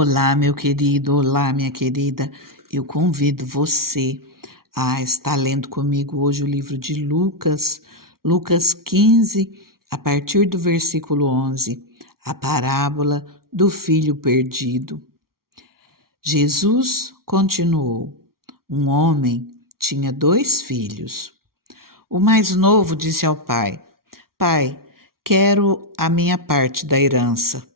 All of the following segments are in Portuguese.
Olá, meu querido, olá, minha querida. Eu convido você a estar lendo comigo hoje o livro de Lucas, Lucas 15, a partir do versículo 11, a parábola do filho perdido. Jesus continuou: um homem tinha 2 filhos. O mais novo disse ao pai: Pai, quero a minha parte da herança.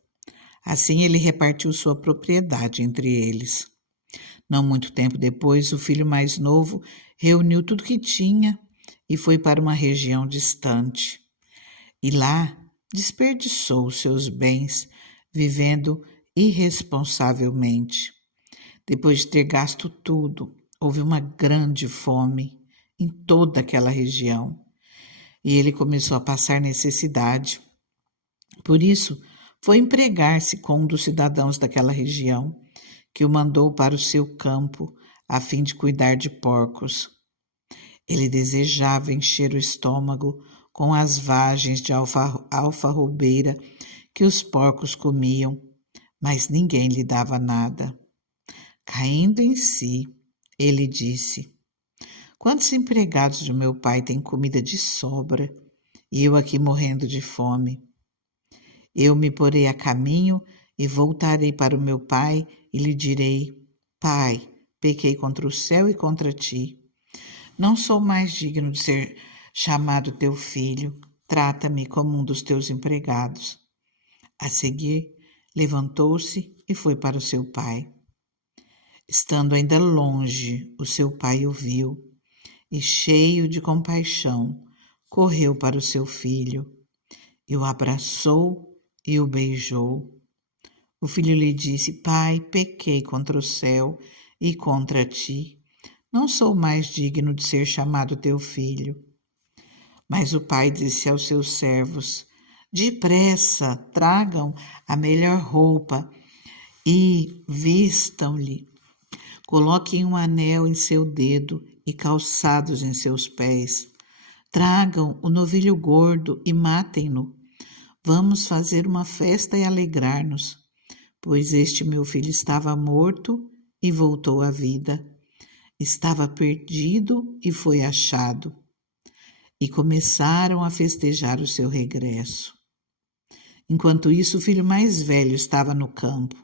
Assim ele repartiu sua propriedade entre eles. Não muito tempo depois, o filho mais novo reuniu tudo que tinha e foi para uma região distante. E lá desperdiçou seus bens, vivendo irresponsavelmente. Depois de ter gasto tudo, houve uma grande fome em toda aquela região e ele começou a passar necessidade. Por isso, foi empregar-se com um dos cidadãos daquela região, que o mandou para o seu campo, a fim de cuidar de porcos. Ele desejava encher o estômago com as vagens de alfarrobeira que os porcos comiam, mas ninguém lhe dava nada. Caindo em si, ele disse: Quantos empregados do meu pai têm comida de sobra, e eu aqui morrendo de fome? Eu me porei a caminho e voltarei para o meu pai e lhe direi: Pai, pequei contra o céu e contra ti. Não sou mais digno de ser chamado teu filho. Trata-me como um dos teus empregados. A seguir, levantou-se e foi para o seu pai. Estando ainda longe, o seu pai o viu e, cheio de compaixão, correu para o seu filho e o abraçou e o beijou. O filho lhe disse: Pai, pequei contra o céu e contra ti. Não sou mais digno de ser chamado teu filho. Mas o pai disse aos seus servos: Depressa, tragam a melhor roupa e vistam-lhe. Coloquem um anel em seu dedo e calçados em seus pés. Tragam o novilho gordo e matem-no. Vamos fazer uma festa e alegrar-nos, pois este meu filho estava morto e voltou à vida. Estava perdido e foi achado. E começaram a festejar o seu regresso. Enquanto isso, o filho mais velho estava no campo.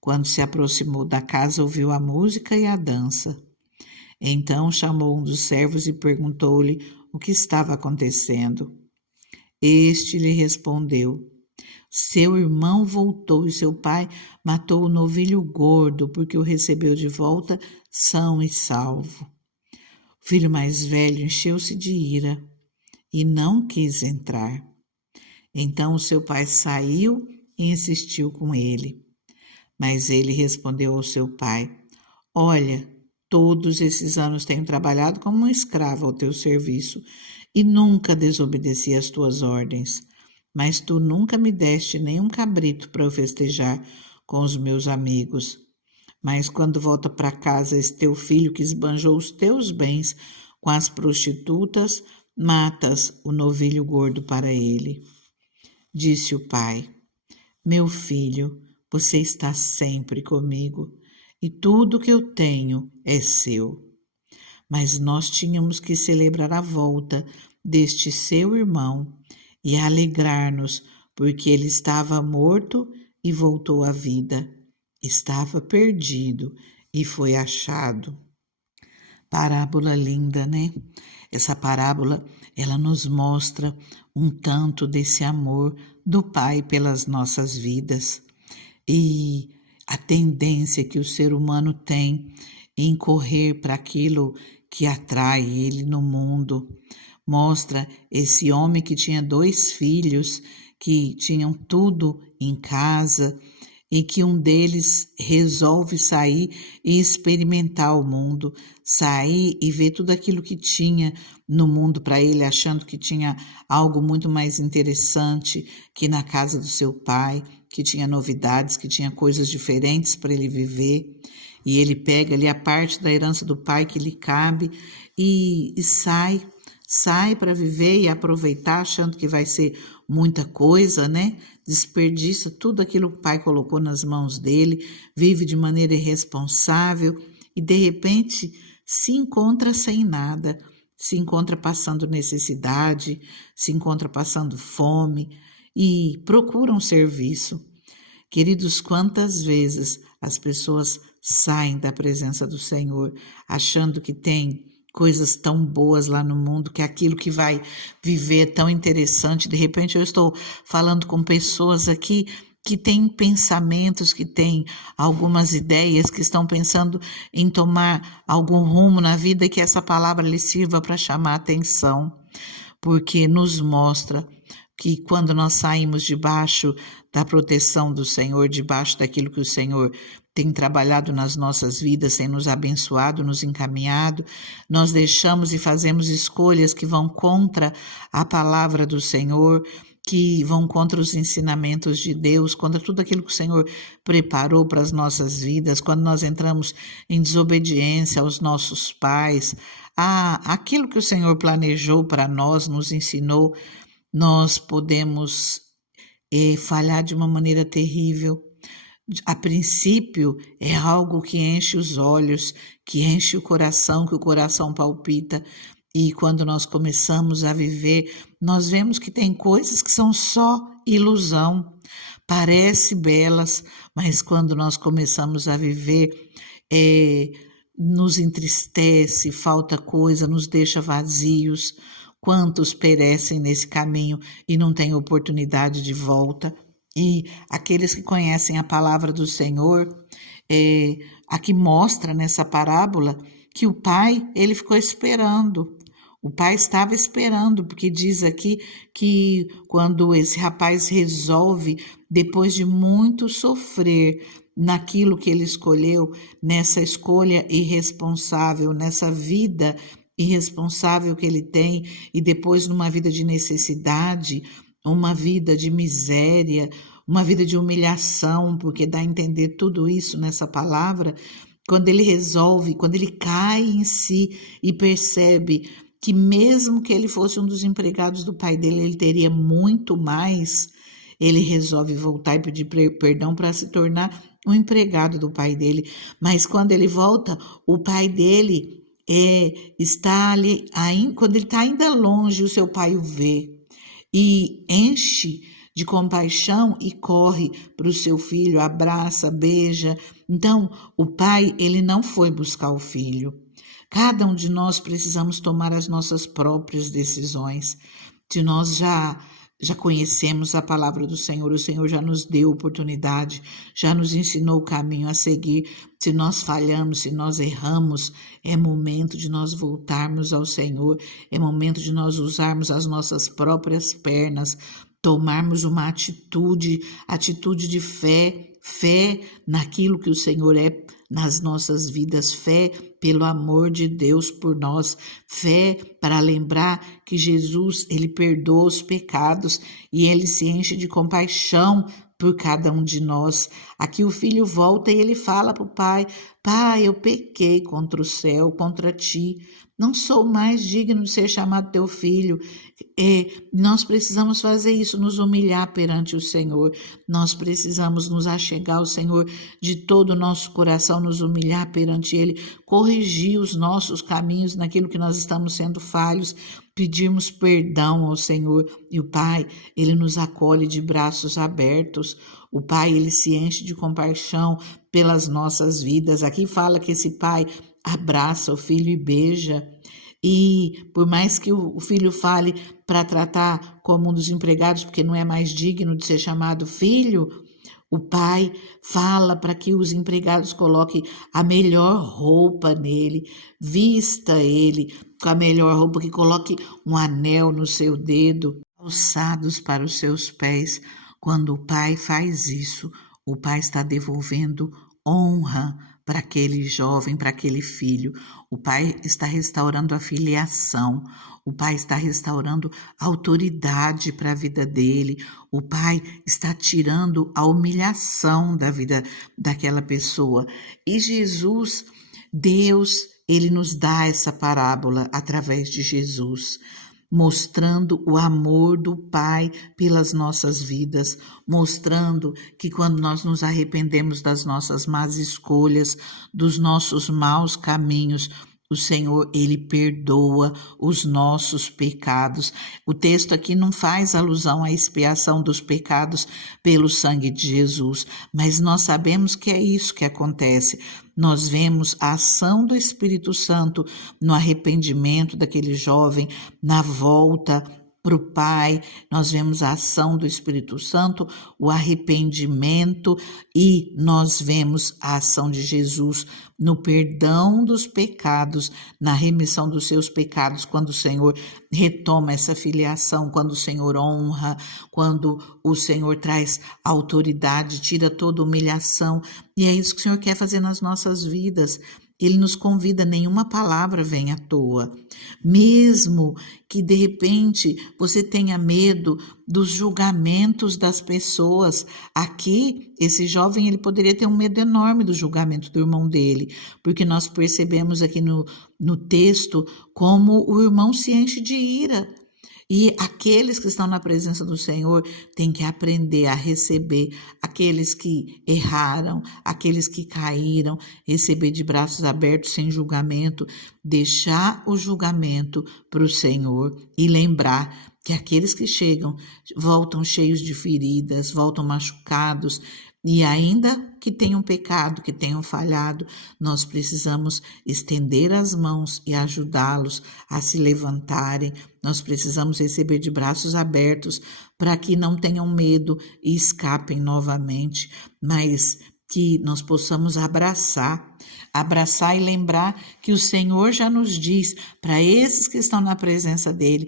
Quando se aproximou da casa, ouviu a música e a dança. Então chamou um dos servos e perguntou-lhe o que estava acontecendo. Este lhe respondeu: Seu irmão voltou e seu pai matou o novilho gordo, porque o recebeu de volta são e salvo. O filho mais velho encheu-se de ira e não quis entrar. Então o seu pai saiu e insistiu com ele. Mas ele respondeu ao seu pai: Olha, todos esses anos tenho trabalhado como um escravo ao teu serviço e nunca desobedeci às tuas ordens. Mas tu nunca me deste nenhum cabrito para eu festejar com os meus amigos. Mas quando volta para casa esse teu filho que esbanjou os teus bens com as prostitutas, matas o novilho gordo para ele. Disse o pai: Meu filho, você está sempre comigo e tudo que eu tenho é seu. Mas nós tínhamos que celebrar a volta deste seu irmão e alegrar-nos, porque ele estava morto e voltou à vida. Estava perdido e foi achado. Parábola linda, né? Essa parábola, ela nos mostra um tanto desse amor do Pai pelas nossas vidas e a tendência que o ser humano tem em correr para aquilo que atrai ele no mundo. Mostra esse homem que tinha 2 filhos, que tinham tudo em casa e que um deles resolve sair e experimentar o mundo, sair e ver tudo aquilo que tinha no mundo para ele, achando que tinha algo muito mais interessante que na casa do seu pai, que tinha novidades, que tinha coisas diferentes para ele viver. E ele pega ali a parte da herança do pai que lhe cabe e sai sai para viver e aproveitar achando que vai ser muita coisa, né? Desperdiça tudo aquilo que o pai colocou nas mãos dele, vive de maneira irresponsável e de repente se encontra sem nada, se encontra passando necessidade, se encontra passando fome e procura um serviço. Queridos, quantas vezes as pessoas saem da presença do Senhor achando que tem coisas tão boas lá no mundo, que aquilo que vai viver é tão interessante. De repente eu estou falando com pessoas aqui que têm pensamentos, que têm algumas ideias, que estão pensando em tomar algum rumo na vida, e que essa palavra lhes sirva para chamar a atenção, porque nos mostra que quando nós saímos debaixo da proteção do Senhor, debaixo daquilo que o Senhor tem trabalhado nas nossas vidas, tem nos abençoado, nos encaminhado, nós deixamos e fazemos escolhas que vão contra a palavra do Senhor, que vão contra os ensinamentos de Deus, contra tudo aquilo que o Senhor preparou para as nossas vidas, quando nós entramos em desobediência aos nossos pais, aquilo que o Senhor planejou para nós, nos ensinou, nós podemos falhar de uma maneira terrível. A princípio é algo que enche os olhos, que enche o coração, que o coração palpita, e quando nós começamos a viver, nós vemos que tem coisas que são só ilusão, parece belas, mas quando nós começamos a viver, nos entristece, falta coisa, nos deixa vazios. Quantos perecem nesse caminho e não têm oportunidade de volta? E aqueles que conhecem a palavra do Senhor, aqui mostra nessa parábola que o pai, ele ficou esperando. O pai estava esperando, porque diz aqui que quando esse rapaz resolve, depois de muito sofrer naquilo que ele escolheu, nessa escolha irresponsável, nessa vida irresponsável que ele tem, e depois numa vida de necessidade, uma vida de miséria, uma vida de humilhação, porque dá a entender tudo isso nessa palavra, quando ele resolve, quando ele cai em si e percebe que mesmo que ele fosse um dos empregados do pai dele, ele teria muito mais, ele resolve voltar e pedir perdão para se tornar um empregado do pai dele. Mas quando ele volta, o pai dele está ali, quando ele está ainda longe, o seu pai o vê e enche de compaixão e corre para o seu filho, abraça, beija. Então, o pai, ele não foi buscar o filho. Cada um de nós precisamos tomar as nossas próprias decisões. Se nós já conhecemos a palavra do Senhor, o Senhor já nos deu oportunidade, já nos ensinou o caminho a seguir. Se nós falhamos, se nós erramos, é momento de nós voltarmos ao Senhor, é momento de nós usarmos as nossas próprias pernas, tomarmos uma atitude de fé naquilo que o Senhor é nas nossas vidas, fé pelo amor de Deus por nós, fé para lembrar que Jesus, ele perdoa os pecados e ele se enche de compaixão por cada um de nós. Aqui o filho volta e ele fala para o pai: pai, eu pequei contra o céu, contra ti, não sou mais digno de ser chamado teu filho. Nós precisamos fazer isso, nos humilhar perante o Senhor, nós precisamos nos achegar ao Senhor de todo o nosso coração, nos humilhar perante Ele, corrigir os nossos caminhos naquilo que nós estamos sendo falhos, pedirmos perdão ao Senhor. E o Pai, Ele nos acolhe de braços abertos. O Pai, Ele se enche de compaixão pelas nossas vidas. Aqui fala que esse Pai abraça o filho e beija. E por mais que o filho fale para tratar como um dos empregados, porque não é mais digno de ser chamado filho, o pai fala para que os empregados coloquem a melhor roupa nele, vista ele com a melhor roupa, que coloque um anel no seu dedo, calçados para os seus pés. Quando o pai faz isso, o pai está devolvendo honra para aquele jovem, para aquele filho. O pai está restaurando a filiação, o pai está restaurando a autoridade para a vida dele, o pai está tirando a humilhação da vida daquela pessoa. E Jesus, Deus, ele nos dá essa parábola através de Jesus, mostrando o amor do Pai pelas nossas vidas, mostrando que quando nós nos arrependemos das nossas más escolhas, dos nossos maus caminhos, o Senhor, Ele perdoa os nossos pecados. O texto aqui não faz alusão à expiação dos pecados pelo sangue de Jesus, mas nós sabemos que é isso que acontece. Nós vemos a ação do Espírito Santo no arrependimento daquele jovem, na volta para o Pai, nós vemos a ação do Espírito Santo, o arrependimento, e nós vemos a ação de Jesus no perdão dos pecados, na remissão dos seus pecados, quando o Senhor retoma essa filiação, quando o Senhor honra, quando o Senhor traz autoridade, tira toda humilhação, e é isso que o Senhor quer fazer nas nossas vidas. Ele nos convida, nenhuma palavra vem à toa. Mesmo que de repente você tenha medo dos julgamentos das pessoas. Aqui, esse jovem, ele poderia ter um medo enorme do julgamento do irmão dele, porque nós percebemos aqui no texto como o irmão se enche de ira. E aqueles que estão na presença do Senhor têm que aprender a receber aqueles que erraram, aqueles que caíram, receber de braços abertos sem julgamento, deixar o julgamento para o Senhor e lembrar que aqueles que chegam voltam cheios de feridas, voltam machucados, e ainda que tenham pecado, que tenham falhado, nós precisamos estender as mãos e ajudá-los a se levantarem. Nós precisamos receber de braços abertos para que não tenham medo e escapem novamente, mas que nós possamos abraçar e lembrar que o Senhor já nos diz, para esses que estão na presença dele,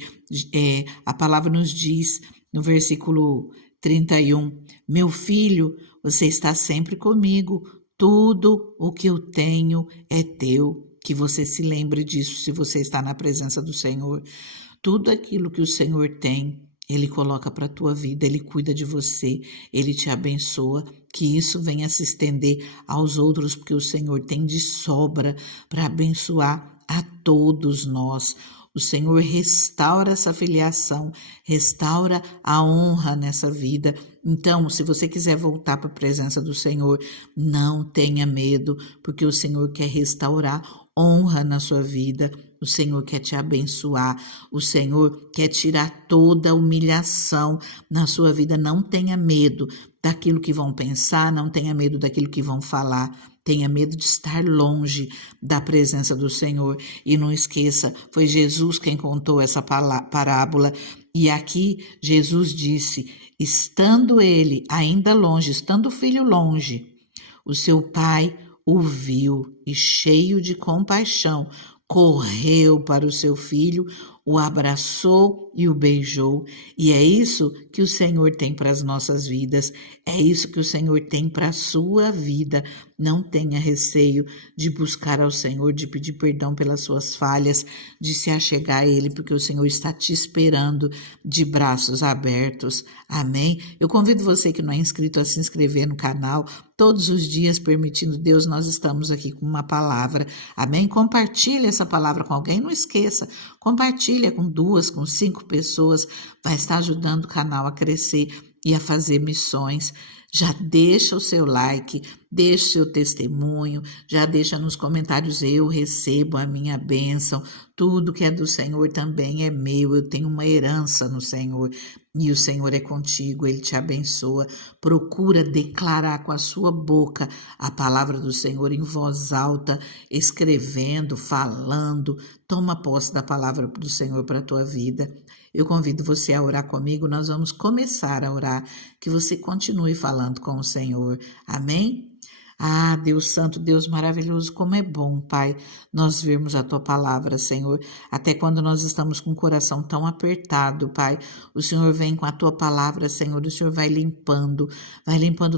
a palavra nos diz no versículo 31, meu filho, você está sempre comigo, tudo o que eu tenho é teu. Que você se lembre disso se você está na presença do Senhor. Tudo aquilo que o Senhor tem, Ele coloca para a tua vida, Ele cuida de você, Ele te abençoa, que isso venha se estender aos outros, porque o Senhor tem de sobra para abençoar a todos nós. O Senhor restaura essa filiação, restaura a honra nessa vida. Então, se você quiser voltar para a presença do Senhor, não tenha medo, porque o Senhor quer restaurar honra na sua vida. O Senhor quer te abençoar, o Senhor quer tirar toda a humilhação na sua vida. Não tenha medo daquilo que vão pensar, não tenha medo daquilo que vão falar. Tenha medo de estar longe da presença do Senhor. E não esqueça, foi Jesus quem contou essa parábola. E aqui Jesus disse, estando ele ainda longe, estando o filho longe, o seu pai o viu e cheio de compaixão, correu para o seu filho, o abraçou e o beijou. E é isso que o Senhor tem para as nossas vidas, é isso que o Senhor tem para a sua vida. Não tenha receio de buscar ao Senhor, de pedir perdão pelas suas falhas, de se achegar a Ele, porque o Senhor está te esperando de braços abertos. Amém? Eu convido você que não é inscrito a se inscrever no canal. Todos os dias, permitindo Deus, nós estamos aqui com uma palavra. Amém? Compartilhe essa palavra com alguém. Não esqueça, compartilha com 2, com 5 pessoas. Vai estar ajudando o canal a crescer e a fazer missões. Já deixa o seu like, deixa o seu testemunho, já deixa nos comentários, eu recebo a minha bênção, tudo que é do Senhor também é meu, eu tenho uma herança no Senhor e o Senhor é contigo, Ele te abençoa. Procura declarar com a sua boca a palavra do Senhor em voz alta, escrevendo, falando, toma posse da palavra do Senhor para a tua vida. Eu convido você a orar comigo, nós vamos começar a orar, que você continue falando com o Senhor. Amém? Ah, Deus Santo, Deus maravilhoso, como é bom, Pai, nós vermos a Tua palavra, Senhor, até quando nós estamos com o coração tão apertado, Pai, o Senhor vem com a Tua palavra, Senhor, o Senhor vai limpando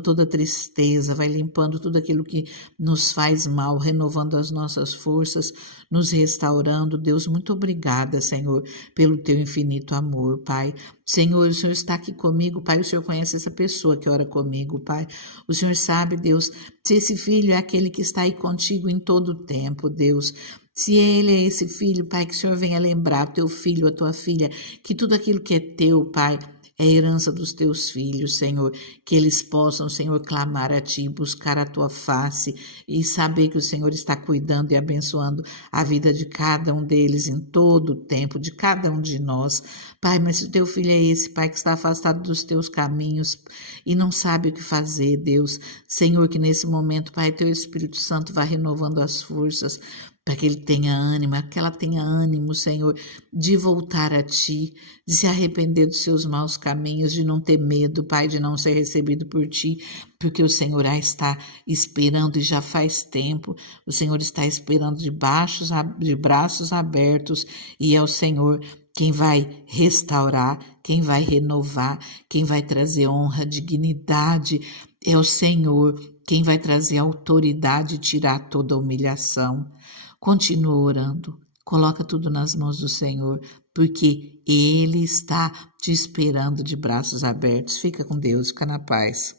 toda a tristeza, vai limpando tudo aquilo que nos faz mal, renovando as nossas forças, nos restaurando. Deus, muito obrigada, Senhor, pelo teu infinito amor, Pai. Senhor, o Senhor está aqui comigo, Pai, o Senhor conhece essa pessoa que ora comigo, Pai. O Senhor sabe, Deus, se esse filho é aquele que está aí contigo em todo o tempo, Deus. Se ele é esse filho, Pai, que o Senhor venha lembrar o teu filho, a tua filha, que tudo aquilo que é teu, Pai, é herança dos teus filhos, Senhor, que eles possam, Senhor, clamar a Ti, buscar a Tua face e saber que o Senhor está cuidando e abençoando a vida de cada um deles em todo o tempo, de cada um de nós. Pai, mas se o Teu filho é esse, Pai, que está afastado dos Teus caminhos e não sabe o que fazer, Deus, Senhor, que nesse momento, Pai, Teu Espírito Santo vá renovando as forças, para que ele tenha ânimo, que ela tenha ânimo, Senhor, de voltar a Ti, de se arrepender dos seus maus caminhos, de não ter medo, Pai, de não ser recebido por Ti, porque o Senhor já está esperando e já faz tempo, o Senhor está esperando de braços abertos e é o Senhor quem vai restaurar, quem vai renovar, quem vai trazer honra, dignidade, é o Senhor quem vai trazer autoridade e tirar toda a humilhação. Continua orando, coloca tudo nas mãos do Senhor, porque Ele está te esperando de braços abertos. Fica com Deus, fica na paz.